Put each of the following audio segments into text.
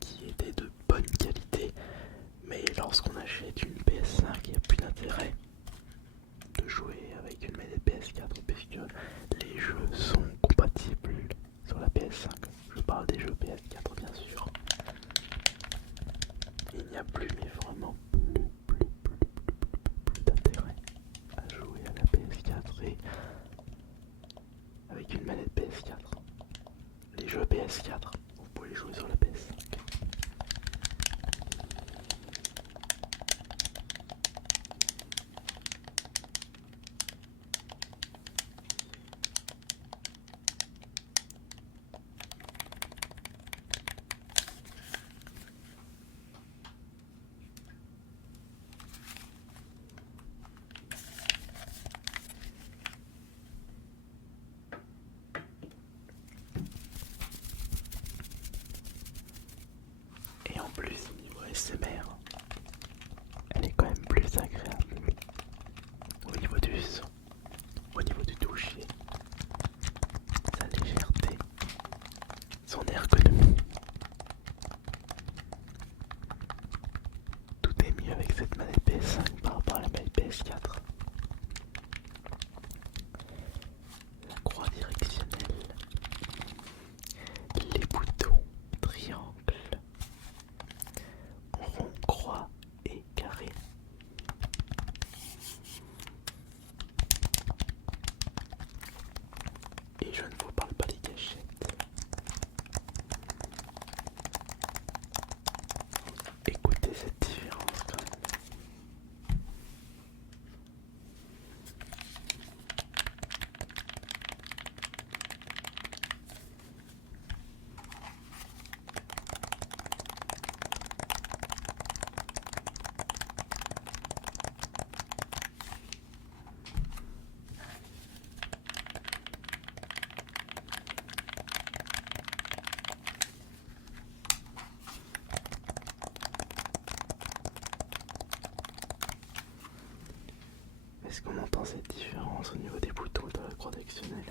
qui étaient de bonne qualité, mais lorsqu'on achète une PS5, il n'y a plus d'intérêt de jouer avec une manette PS4 puisque les jeux sont compatibles sur la PS5. Je parle des jeux PS4 bien sûr. Il n'y a plus, mais vraiment plus d'intérêt à jouer à la PS4 et avec une manette PS4. Les jeux PS4, vous pouvez les jouer sur la PS5. Et en plus, niveau SMR, elle est quand même plus agréable au niveau du son, au niveau du toucher, sa légèreté, son ergonomie. Tout est mieux avec cette manette PS5 par rapport à la manette PS4. La croix directionnelle, les boutons, triangle, rond, croix et carré. Et je ne vous parle pas des gâchettes. Écoutez cette différence quand même. Est-ce qu'on entend cette différence au niveau des boutons de la croix directionnelle?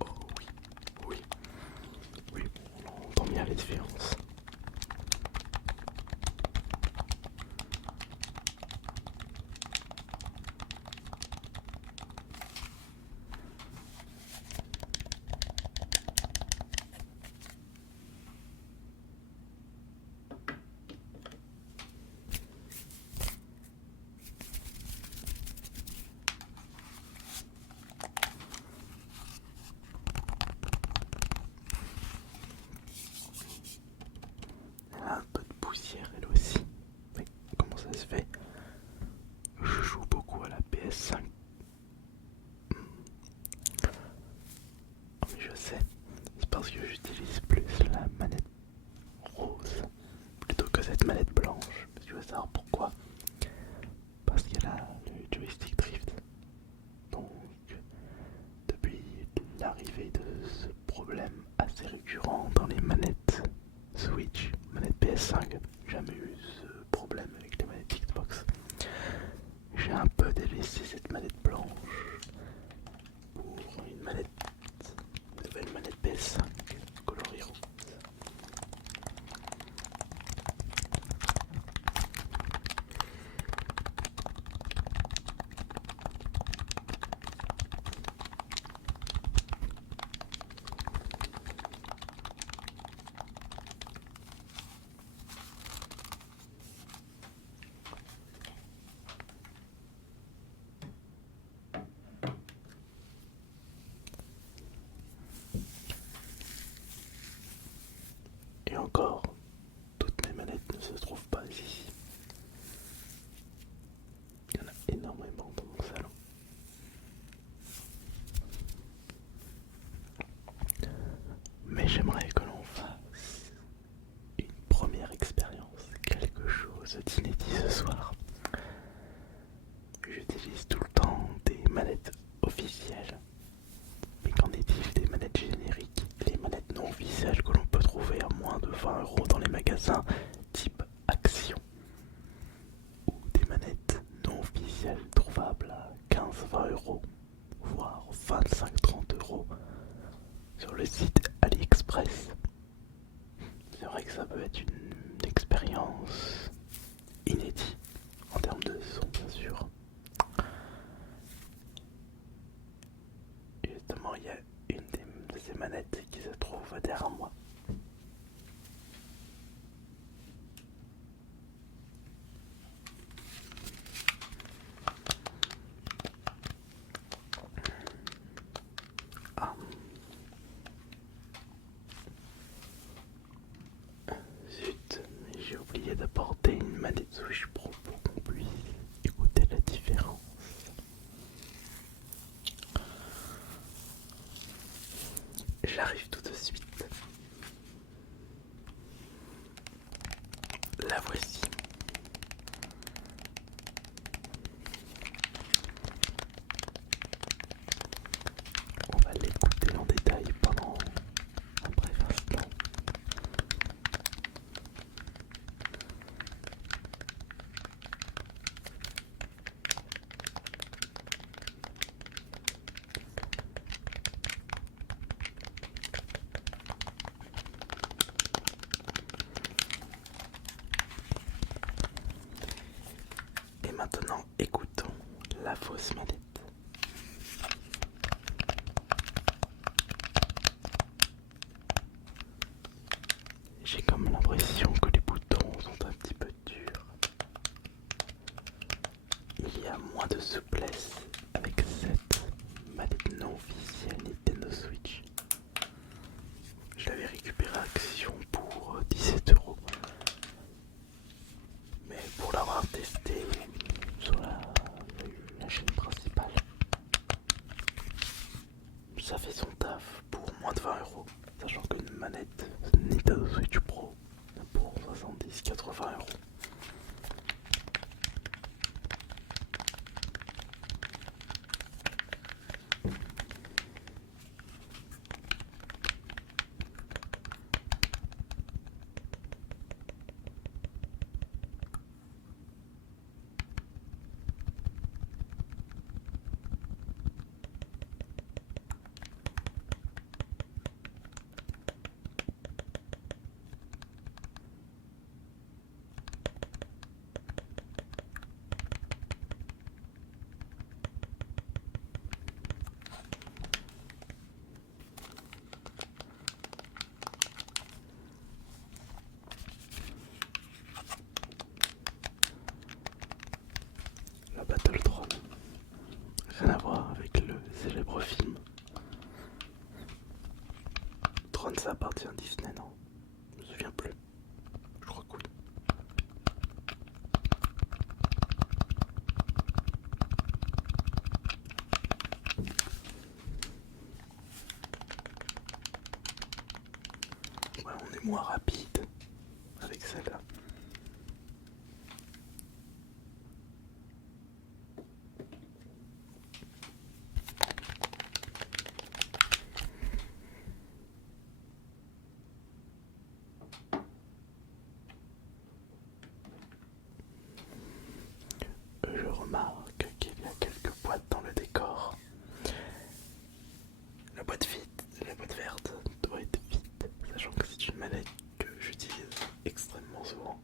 Oh oui, oui, oui, on entend bien les différences. Elle a un peu de poussière elle aussi. Mais comment ça se fait? Je joue beaucoup à la PS5. Oh, mais je sais, c'est parce que j'utilise plus la manette rose plutôt que cette manette blanche. Tu veux savoir pourquoi? Parce qu'elle a le joystick drift. Donc, depuis l'arrivée de ce problème assez récurrent dans les manettes Switch, manette PS5, j'ai jamais eu ce problème avec les manettes Xbox. J'ai un peu délaissé cette manette blanche pour une nouvelle manette PS5 colorée rouge. Et encore, toutes mes manettes ne se trouvent pas ici. Il y en a énormément dans mon salon. Mais j'aimerais que l'on fasse une première expérience, quelque chose d'inédit ce soir. J'utilise tout le temps des manettes officielles. Mais qu'en est-il des manettes génériques, les manettes non officielles que l'on peut trouver à moins magasins type Action ou des manettes non officielles trouvables à 15-20 euros, voire 25-30 € sur le site AliExpress. C'est vrai que ça peut être une expérience inédite en termes de son, bien sûr. Et justement, il y a une de ces manettes qui se trouve derrière moi. Ah. Zut, mais j'ai oublié d'apporter une manette Switch Pro pour qu'on puisse écouter la différence. J'arrive tout de suite. La voici. On va l'écouter en détail pendant un bref instant. Et maintenant, écoutons la fausse manette. J'ai comme l'impression que les boutons sont un petit peu durs. Il y a moins de souplesse avec cette manette non officielle Nintendo Switch. Je l'avais récupéré à Action pour 17 €. Mais pour l'avoir testé sur la chaîne principale, ça fait son taf pour moins de 20 €. Sachant qu'une manette Nintendo Switch Pro pour 70-80 €. La Battletron, rien à voir avec le célèbre film. Tron, ça appartient à Disney, non? Je me souviens plus. Je crois que oui. Ouais, on est moins rapide avec celle-là. Je remarque qu'il y a quelques boîtes dans le décor. La boîte verte doit être vide, sachant que c'est une manette que j'utilise extrêmement souvent.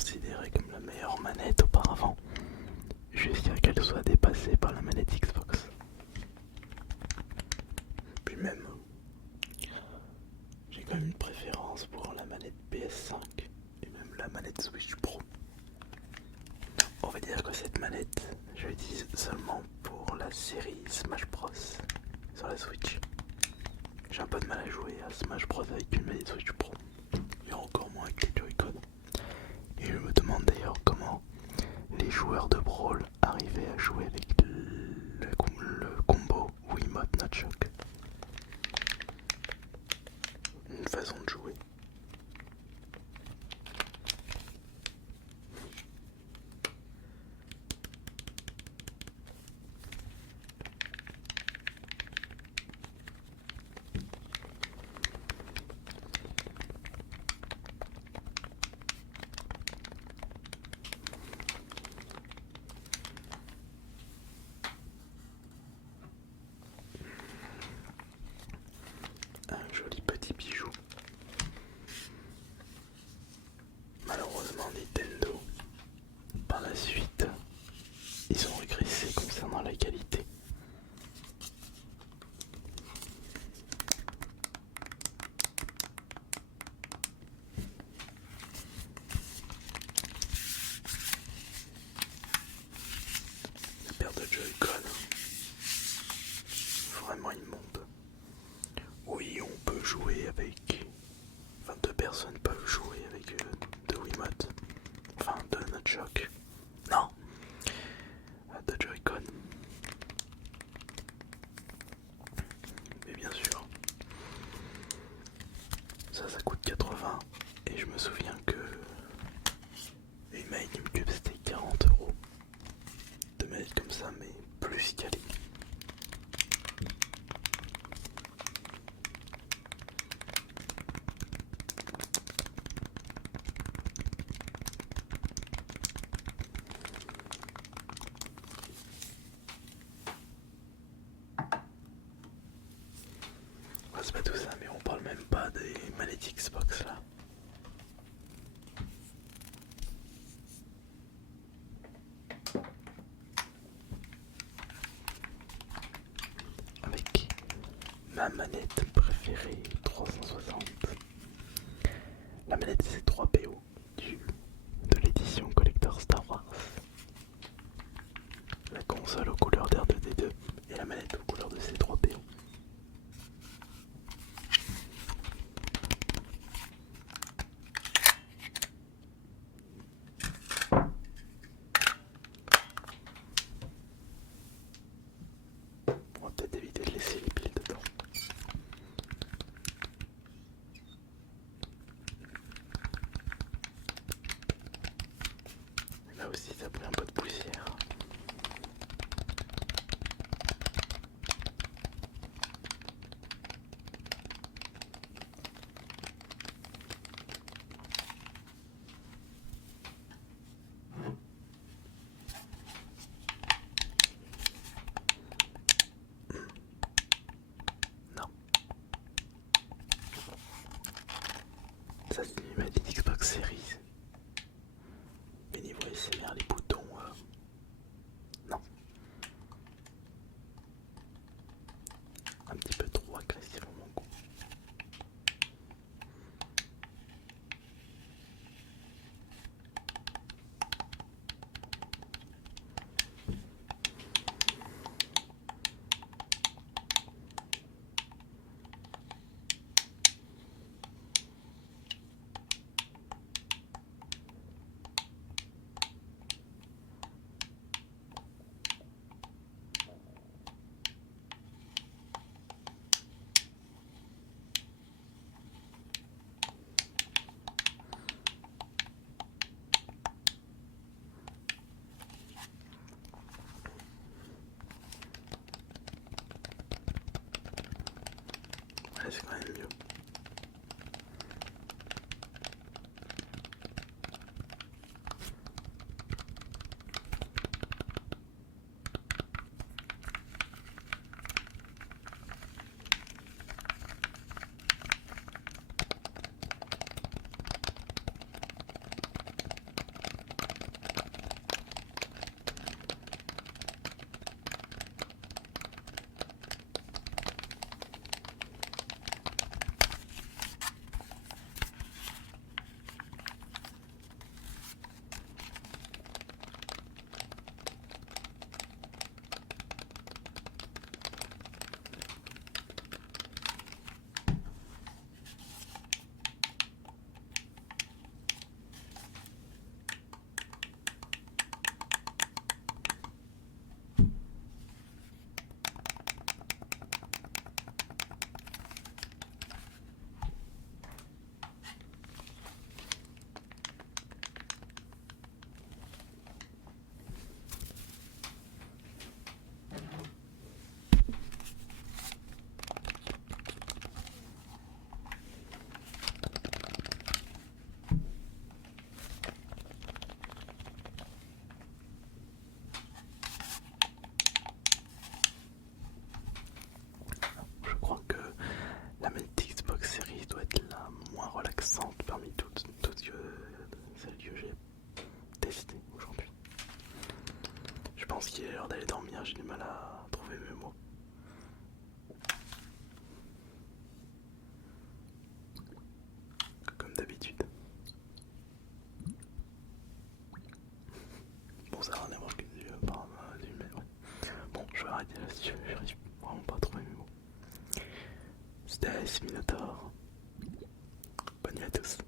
considérée comme la meilleure manette auparavant, jusqu'à qu'elle soit dépassée par la manette Xbox. Puis même, j'ai quand même une préférence pour la manette PS5 et même la manette Switch Pro. On va dire que cette manette, je l'utilise seulement pour la série Smash Bros sur la Switch. J'ai un peu de mal à jouer à Smash Bros avec une manette Switch Pro, et encore moins avec les Joy-Con. Et je me demande d'ailleurs comment les joueurs de Brawl arrivaient à jouer avec le combo Wiimote Nunchuk. Une façon de jouer. Un joli petit bijou. Malheureusement, Nintendo, par la suite, ils ont régressé concernant la qualité. La paire de Joy-Con, vraiment immonde. Oui, on peut jouer avec... Enfin, deux personnes peuvent jouer avec deux Wiimote. Enfin, deux Nunchuk. Non, deux Joy-Con. Mais bien sûr, ça coûte 80. Et je me souviens que une manette GameCube c'était 40€. Deux manettes comme ça, mais plus calées. Ouais, c'est pas tout ça, mais on parle même pas des manettes Xbox là. Avec ma manette préférée 360, la manette C3PO de l'édition collector Star Wars, la console aux couleurs d'R2D2 et la manette aux couleurs de C3PO. On va peut-être éviter de laisser les piles dedans. Là aussi ça a pris un peu de poussière. Non. Ça c'est une manette Xbox Series. Mais niveau SMR, les boutons, non. Un petit peu trop agressif à mon goût. Ouais, c'est quand même mieux. d'aller dormir, j'ai du mal à trouver mes mots. Comme d'habitude. Bon, ça n'a rien à voir avec les yeux, apparemment, mais ouais. Bon, je vais arrêter là-dessus, j'arrive vraiment pas à trouver mes mots. C'était AS Minotaur. Bonne nuit à tous.